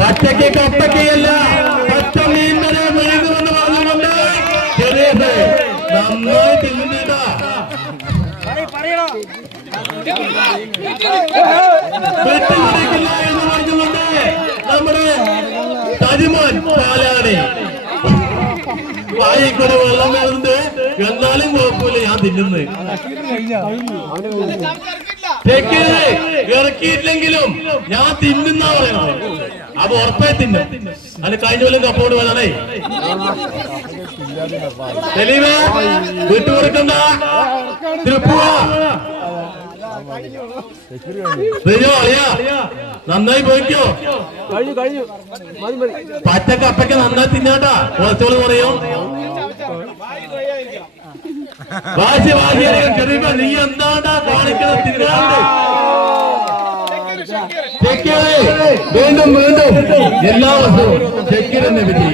പച്ചക്ക് കപ്പക്കയല്ല പച്ച മീൻ വരെ മെഴുകുമെന്ന് പറഞ്ഞുകൊണ്ട് ചെറിയത് നന്നായി തിന്നുന്നേടാ. വെട്ടിമുറിക്കില്ല എന്ന് പറഞ്ഞുകൊണ്ട് നമ്മുടെ തരിമോൻ പാലാടി വായിക്കൊരു വെള്ളം വരുന്നത് എന്നാലും കുഴപ്പമില്ല, ഞാൻ തിന്നുന്നത്. ഇറക്കിയിട്ടില്ലെങ്കിലും ഞാൻ തിന്നുന്ന പറയണത്. അപ്പൊ ഉറപ്പേ തിന്നും. അത് കഴിഞ്ഞ പോലും കപ്പോട് വേണേ. തെളിവേ വിട്ടുകൊടുക്കണ്ട. നന്നായി പോയിക്കോ. പച്ച കപ്പയ്ക്ക് നന്നായി തിന്നാട്ടാ. കുറച്ചോള് പറയും വാശി വാശി ചെറിയ നീ എന്താണ്ടാ കാണിക്കണം തിന്നാണ്ട്. വീണ്ടും വീണ്ടും എല്ലാ വർഷവും ചെക്കിനെന്നെ വിജയി.